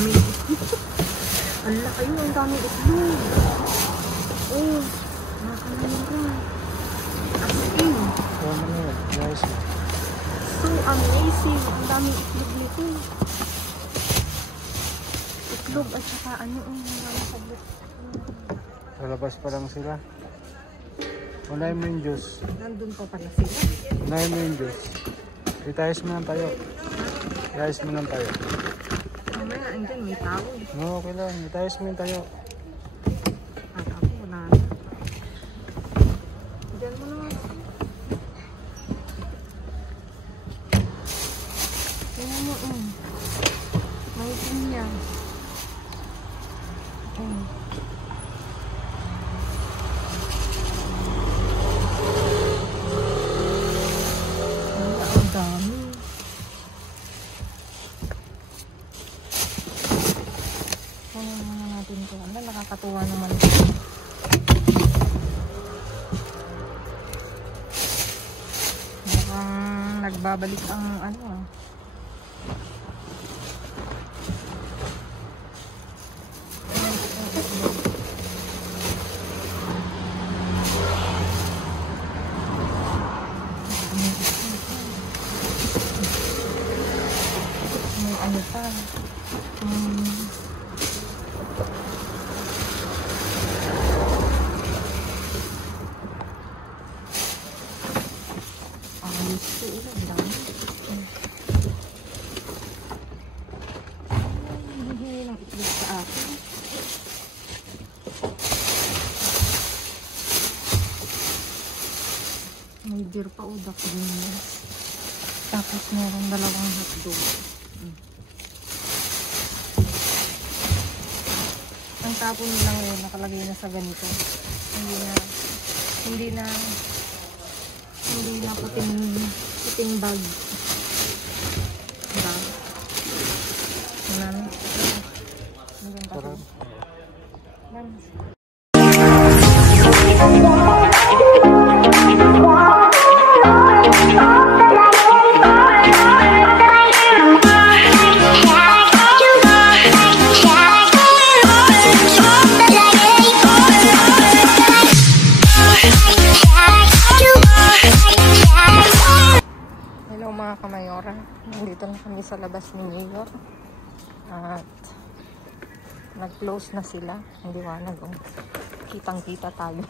dami. Ang laki yun, ang dami itlog. Oh, nakakamura. As in. So amazing. Ang dami itlog nito. Itlog at saka ano, mga sabot. Sa labas pa lang sila. Unahin mo yung juice. Nandun pa pala sila. Unahin mo yung juice. Itayos mo ng tayo. Itayos mo ng tayo. Mamaya, andyan, may tao. No, okay lang. Itayos mo yung tayo. At ako, wala na. Diyan mo naman. Tingnan mo, may pinya. Ang dami. Kunin muna natin ito. Nakakatuwa naman ito. Mukhang nagbabalik ang ano. May ano pa. Ayos ito. Ang dami. Hihingi ng itlog sa akin. May beer pa o dakinis. Tapos meron dalawang hotdog. Ang tapon nila ngayon nakalagay na sa ganito. Hindi na puting bag. Bag. Marami. Hanggang pa. Mga kamayora, nandito na kami sa labas ni Mayor at nag-close na sila. Ang liwanag, kitang kita tayo.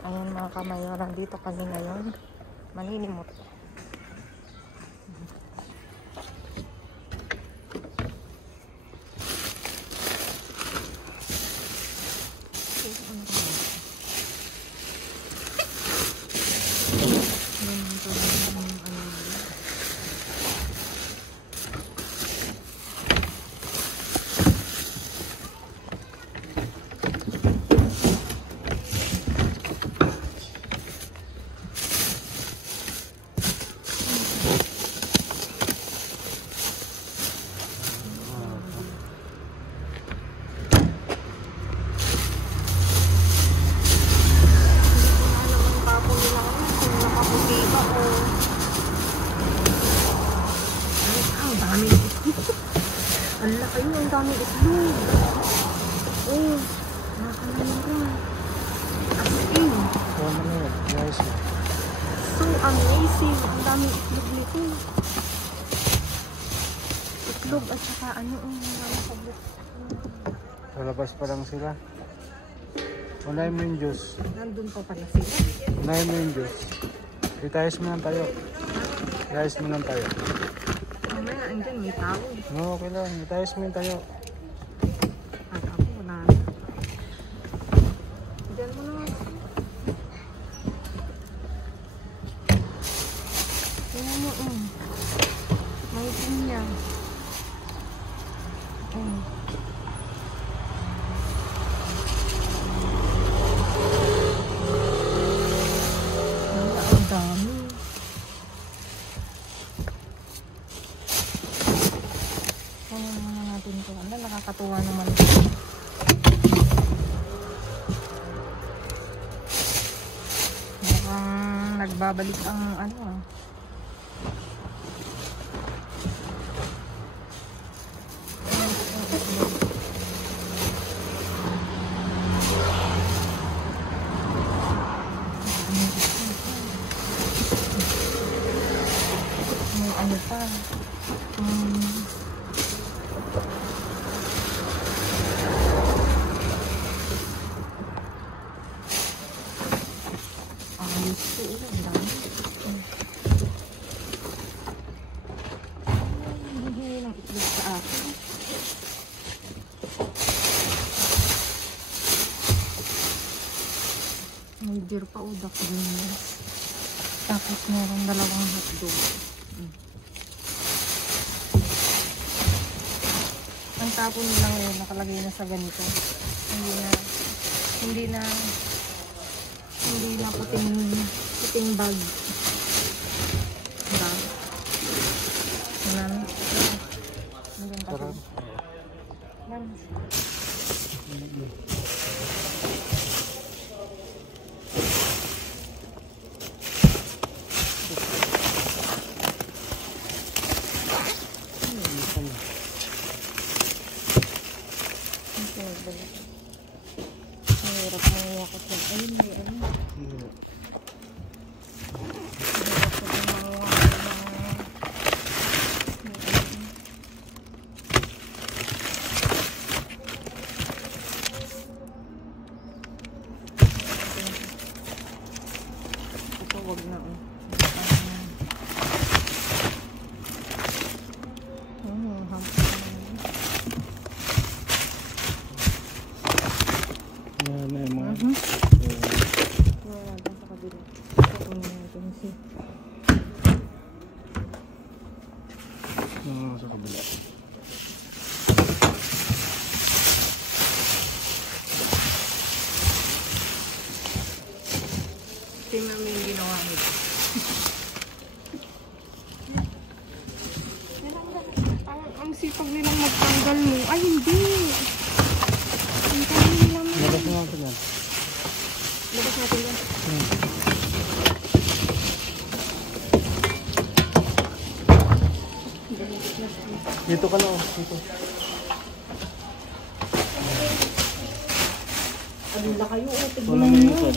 Ayan mga kamayora, dito kami ngayon maninimot. Ang laki yun, ang dami itlog. Oh, nakakamura. As in. So amazing. Ang dami itlog nito. Itlog at saka ano, mga sabot. Sa labas pa lang sila. Unahin mo yung juice. Nandun pa pala sila. Unahin mo yung juice. Itayos mo ng tayo. Itayos mo ng tayo. Mamaya, andyan, may tao. No, okay lang. Itayos mo yung tayo. At ako, wala na. Diyan mo naman. Tingnan mo, may pinya. Ang dami. Nakakatuwa naman ito. Mukhang nagbabalik ang ano. Beer pa o duck green. Tapos meron dalawang hotdog. Ang tapon lang yun, nakalagay na sa ganito. Hindi na puting bag. Diba? Yan. Hanggang kasi. Yan. Mahirap na iwakot yan. Ayun, may ano. Ito, wag na. Sa kabila. Tingnan mo yung ginawa nito. Ang sipag nilang magtanggal mo. Ay, hindi. Ang tanggal nila mo. Labas na natin yan. Labas natin yan. Dito ka na, dito. Alula kayo, tignan Wala mo yung sod.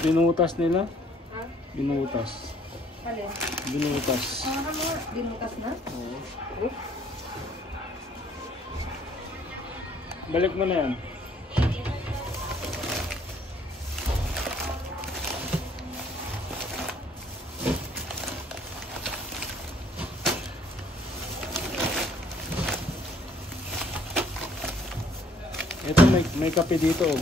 Binutas nila? Ha? Binutas. Alin? Binutas. Binutas na? Oo. Balik mo na yan. Ito may kape dito. Oh.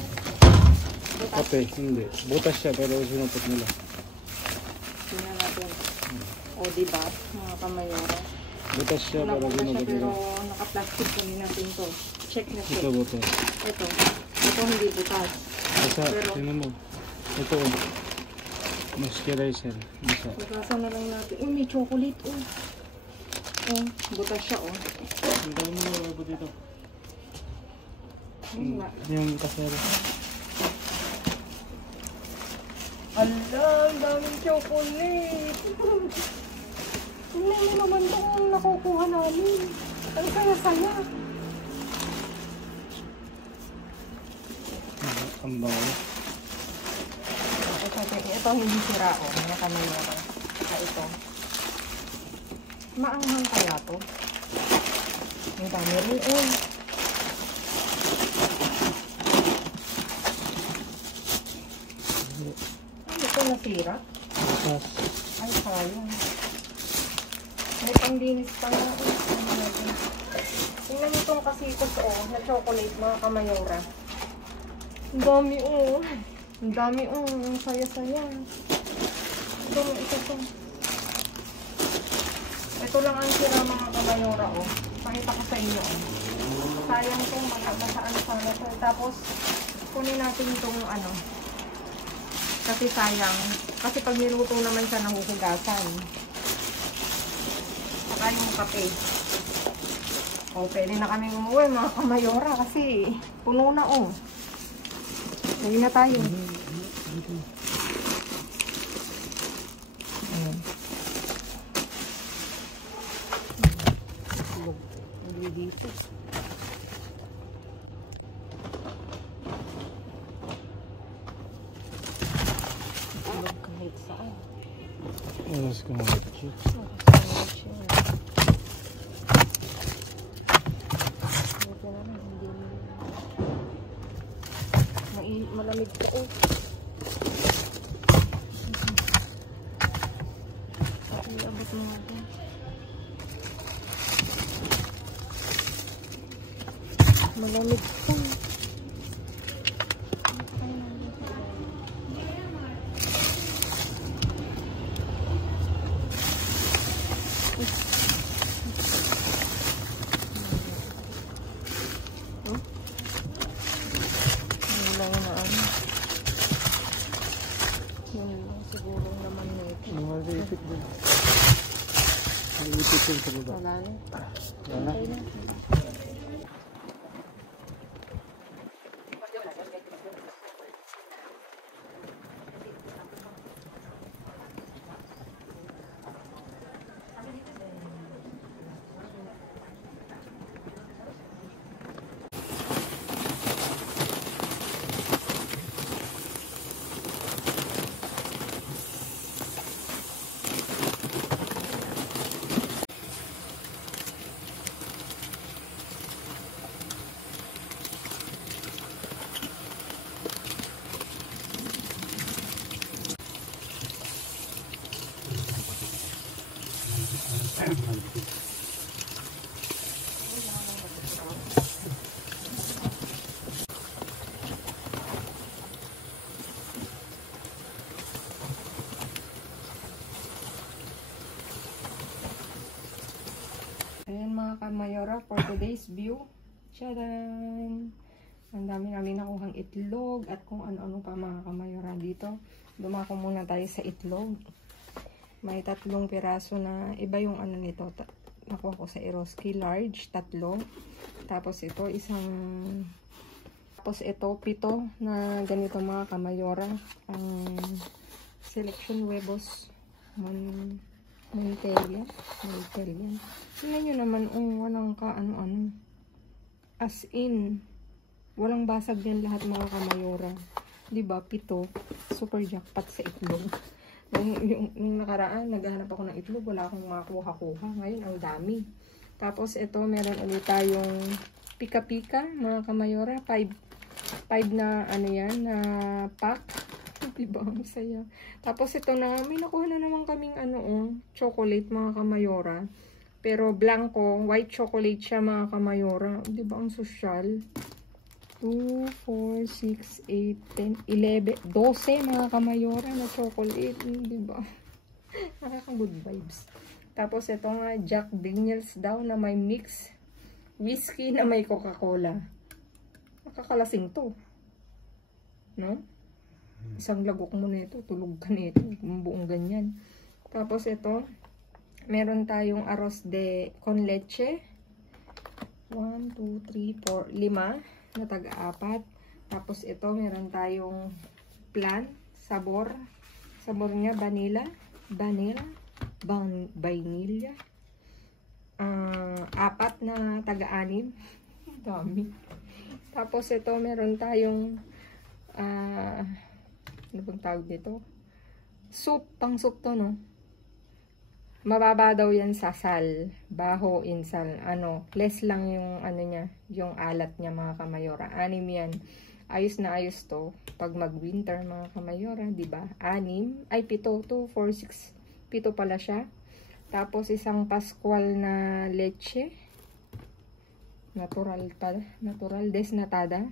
Kape, hindi. Butas siya pero sinupot nila. Tingnan natin. O diba, mga kamayora. Butas siya pero Napunta siya sinupot pero nila. naka-plastic kunin natin to. Check na check. Ito butas. Ito hindi butas. Basta, Pero- tingnan mo. Ito, moisturizer. Basta. Pagkasa na lang natin. Uy, may chocolate. Butas siya Ang dami mo na wabo dito. Wala. Yung kasero. Ala, ang daming chocolate. Tingnan mo naman ito kung nakukuha namin. Ang saya-saya. Ang bawa. Ito hindi sira o. Mga kamayora. Saka ito. Maanghang kaya to. Ang dami rin Ito nasira? Butas. Ay, sayang. May panglinis pa nga. Tingnan nyo itong kasikos na chocolate, mga kamayora. Ang dami Ang dami ang saya-saya. Ito lang ang sira, mga kamayora Pakita ko sa inyo Sayang itong masaan sana to. Tapos, kunin natin itong kasi sayang. Kasi pag niluto naman siya, nahuhugasan. Saka yung kape. Pwede na kaming umuwi, mga kamayora, kasi puno na Uwi na tayo. Ayan. Hindi dito. Kahit saan. Oras ka mga chick. Malamig po Iabot mo natin. Malamig pa. Siguro naman nito. Malipit din. Malipit din sa baba. Wala na. Wala. Ayan mga kamayora for today's view. Tchadan! Ang dami namin nakuhang itlog at kung ano-ano pa mga kamayora dito. Dumako muna tayo sa itlog. May 3 piraso na iba yung ano nito. Nakuha ko sa Eroski large, 3. Tapos ito isang, tapos ito 7 na ganito mga kamayora. Ang selection huevos Montella. Tingnan nyo naman, walang ka ano-ano. As in, walang basag yan lahat mga kamayora. Diba, 7. Super jackpot sa itlog. Yung nakaraan, naghahanap ako ng itlog, wala akong makuha-kuha. Ngayon, ang dami. Tapos, ito, meron ulit tayong pika-pika, mga kamayora. 5 na, ano yan, na pack. Diba, ang saya. Tapos, ito na, may nakuha na naman kaming, chocolate, mga kamayora. Pero, blanco, white chocolate siya, mga kamayora. Diba, ang sosyal. 2, 4, 6, 8, 10, 11, 12 mga kamayora na chocolate. Diba? Nakaka-good vibes. Tapos ito nga, Jack Daniels daw na may mix whiskey na may Coca-Cola. Nakakalasing to. No? Isang lagok mo na ito. Tulog ka na ito. Buong ganyan. Tapos ito, meron tayong arroz de con leche. 1, 2, 3, 4, 5. Na tag-4. Tapos ito, meron tayong plan, sabor. Sabor niya, vanilla. Vanilla. 4 na taga-6. Dami. Tapos ito, meron tayong ano bang tawag dito? Soup. Pang soup to, no? Mababa daw yan sa sal. Baho in sal. Less lang yung niya, yung alat niya mga kamayora. 6 yan. Ayos na ayos to. Pag mag-winter mga kamayora, di ba? 6. Ay, 7. 2, 4, 6. 7 pala siya. Tapos isang Pascual na leche. Natural pala. Natural. Desnatada.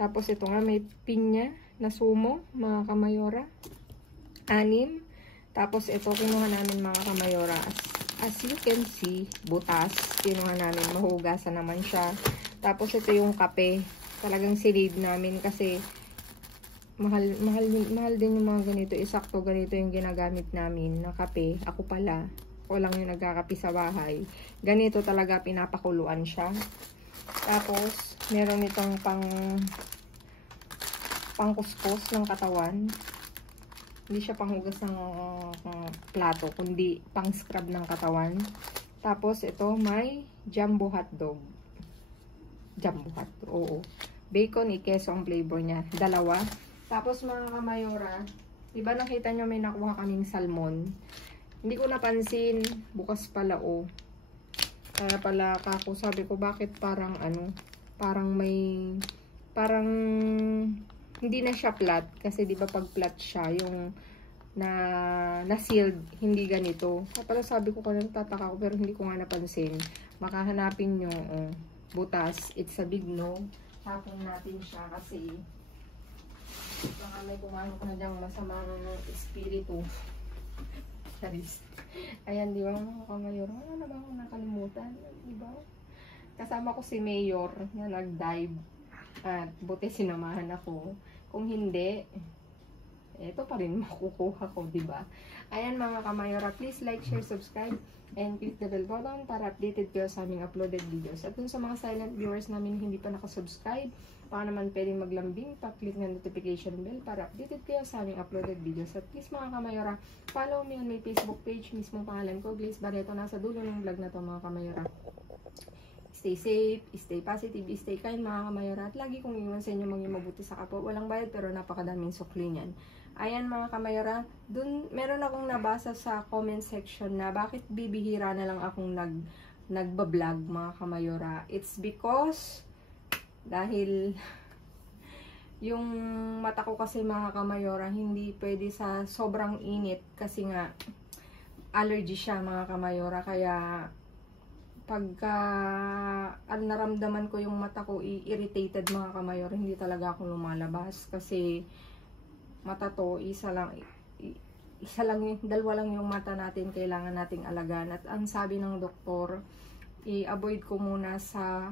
Tapos ito nga may pinya na sumo mga kamayora. 6. Tapos, ito, kinuha namin mga kamayora. As you can see, butas. Kinuha namin, mahugasan naman siya. Tapos, ito yung kape. Talagang sinave namin kasi mahal din yung mga ganito. Isakto ganito yung ginagamit namin na kape. Ako pala, ako lang yung nagkakape sa bahay. Ganito talaga, pinapakuluan siya. Tapos, meron itong pangkuskus ng katawan. Hindi siya panghugas ng plato, kundi pang scrub ng katawan. Tapos ito may jumbo hotdog. Jumbo hotdog, oo. Bacon, ikeso ang flavor niya. 2. Tapos mga kamayora, diba nakita nyo may nakuha kaming salmon? Hindi ko napansin, bukas pala Kaya pala kako, sabi ko bakit parang hindi na siya flat kasi 'di ba pag flat siya yung na sealed hindi ganito. Kaya sabi ko kanina tataka ko pero hindi ko nga napansin. Makahanapin nyo butas, it's a big no. Tapon natin siya kasi baka may pumanok na diyang masamang espiritu. Charis. Ayan, di ba mga kamayor? Ano na ba akong nakalimutan? Di ba? Kasama ko si Mayor na nag-dive. At buti sinamahan ako. Kung hindi, ito pa rin makukuha ko, di ba? Ayan mga kamayora, please like, share, subscribe, and click the bell button para updated kayo sa aming uploaded videos. At dun sa mga silent viewers namin hindi pa nakasubscribe, baka naman pwedeng maglambing, pa-click ng notification bell para updated kayo sa aming uploaded videos. At please mga kamayora, follow me on my Facebook page, mismong pangalan ko, Glaze Barreto, nasa dulo ng vlog na to mga kamayora. Stay safe, stay positive, stay kind mga kamayora. At lagi kong iwan sa inyo maging mabuti sa kapwa. Walang bayad pero napakadaming sukli niyan. Ayan mga kamayora, dun meron akong nabasa sa comment section na bakit bibihira na lang akong nagbablog mga kamayora. It's because dahil yung mata ko kasi mga kamayora hindi pwede sa sobrang init kasi nga allergy siya mga kamayora. Kaya pagka naramdaman ko yung mata ko irritated mga kamayora, hindi talaga ako lumalabas kasi mata to, dalawa lang yung mata natin, kailangan nating alagaan. At ang sabi ng doktor, i-avoid ko muna sa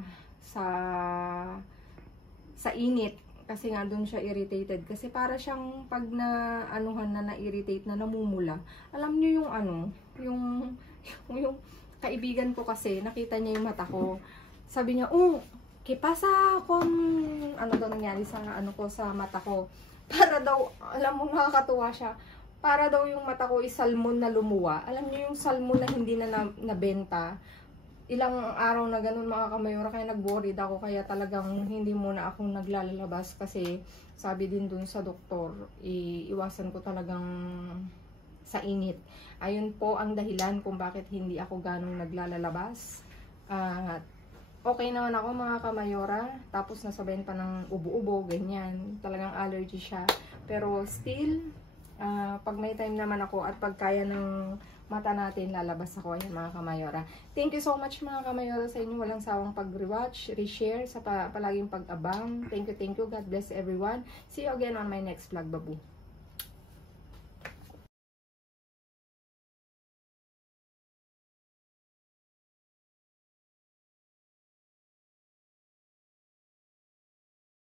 init kasi nga doon siya irritated. Kasi para siyang pag na-anuhan na na-irritate na namumula. Alam niyo yung yung kaibigan ko kasi, nakita niya yung mata ko. Sabi niya, kipasa kung ano daw nangyari sa sa mata ko. Para daw, alam mo, nakakatuwa siya. Para daw yung mata ko is salmon na lumuwa. Alam niyo yung salmon na hindi na nabenta. Ilang araw na ganun mga kamayora, kaya nag-worried ako. Kaya talagang hindi muna akong naglalabas kasi sabi din dun sa doktor, iwasan ko talagang sa init. Ayun po ang dahilan kung bakit hindi ako ganong naglalabas. At okay naman ako mga kamayora, tapos nasabayan pa ng ubo-ubo, ganyan. Talagang allergy siya. Pero still, pag may time naman ako at pag kaya ng mata natin, lalabas ako. Ayan mga kamayora. Thank you so much mga kamayora sa inyo. Walang sawang pag-rewatch, reshare, sa palaging pag-abang. Thank you. God bless everyone. See you again on my next vlog, babu.